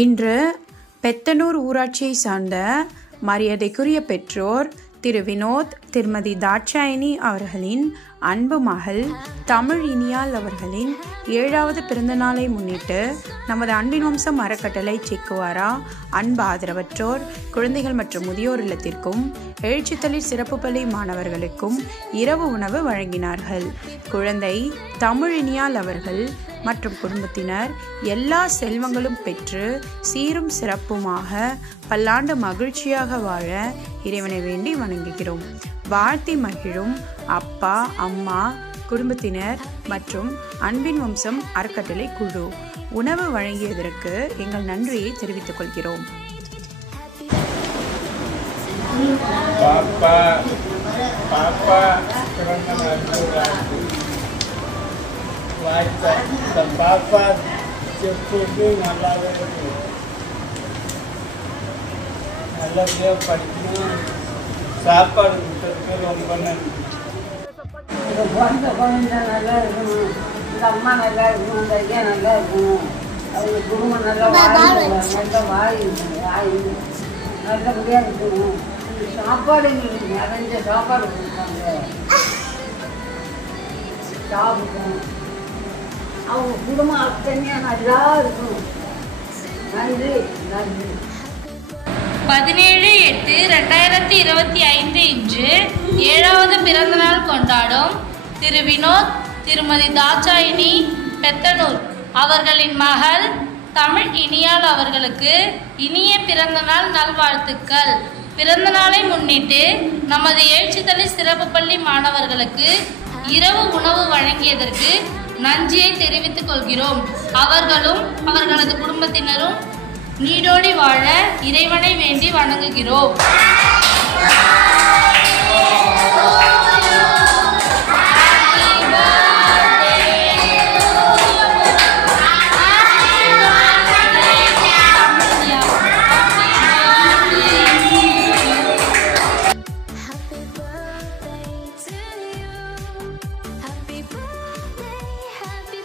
இன்று பெத்தனூர் ஊராட்சியை சார்ந்த மரியாதைக்குரிய பெற்றோர் திரு வினோத், திருமதி தாட்சாயினி அவர்களின் அன்பு மகள் தமிழ் இனியால் அவர்களின் 7வது பிறந்த நாளை முன்னிட்டு நமது அன்பின் வம்சம் அறக்கட்டளை செக்குவாரா அன்பு ஆதரவற்றோர் குழந்தைகள் மற்றும் முதியோர் இல்லத்திற்கும் எழுச்சித்தளிர் சிறப்பு பள்ளி மாணவர்களுக்கும் இரவு உணவு வழங்கினார்கள். குழந்தை தமிழ் இனியால் அவர்கள் மற்றும் குடும்பத்தினர் எல்லா செல்வங்களும் பெற்று சீரும் சிறப்புமாக பல்லாண்டு மகிழ்ச்சியாக வாழ இறைவனை வேண்டி வணங்குகிறோம். வாழ்த்தி மகிழும் அப்பா, அம்மா, குடும்பத்தினர் மற்றும் அன்பின் வம்சம் அறக்கட்டளை குழு. உணவு வழங்கியதற்கு எங்கள் நன்றியை தெரிவித்துக் கொள்கிறோம். பாப்பா எப்போது நல்லாவே இருக்கும், நல்லபடியாக படிக்கணும், சாப்பாடு கொடுத்ததுக்கு ரொம்ப நன்றி. பிறந்த குழந்தை நல்லா இருக்கணும், இந்த அம்மா நல்லா இருக்கணும், இந்த ஐயா நல்லா இருக்கணும், அவங்க குடும்பம் நல்லா நல்லபடியாக இருக்கணும். சாப்பாடு எங்களுக்கு நிறைஞ்ச சாப்பாடு கொடுத்தாங்க, சாப்பிடணும். அவங்க குடும்பம் அத்தனையாக நல்லா இருக்கணும். நன்றி நன்றி. 17/8/2025 இன்று 7வது பிறந்தநாள் கொண்டாடும் திரு வினோத், திருமதி தாட்சாயினி பெத்தனூர் அவர்களின் மகள் தமிழ் இனியால் அவர்களுக்கு இனிய பிறந்தநாள் நல்வாழ்த்துக்கள். பிறந்த நாளை முன்னிட்டு நமது எழுச்சித்தளிர் சிறப்பு பள்ளி மாணவர்களுக்கு இரவு உணவு வழங்கியதற்கு நன்றியை தெரிவித்துக் கொள்கிறோம். அவர்களும் அவர்களது குடும்பத்தினரும் நீடோடி வாழ இறைவனை வேண்டி வணங்குகிறோம்.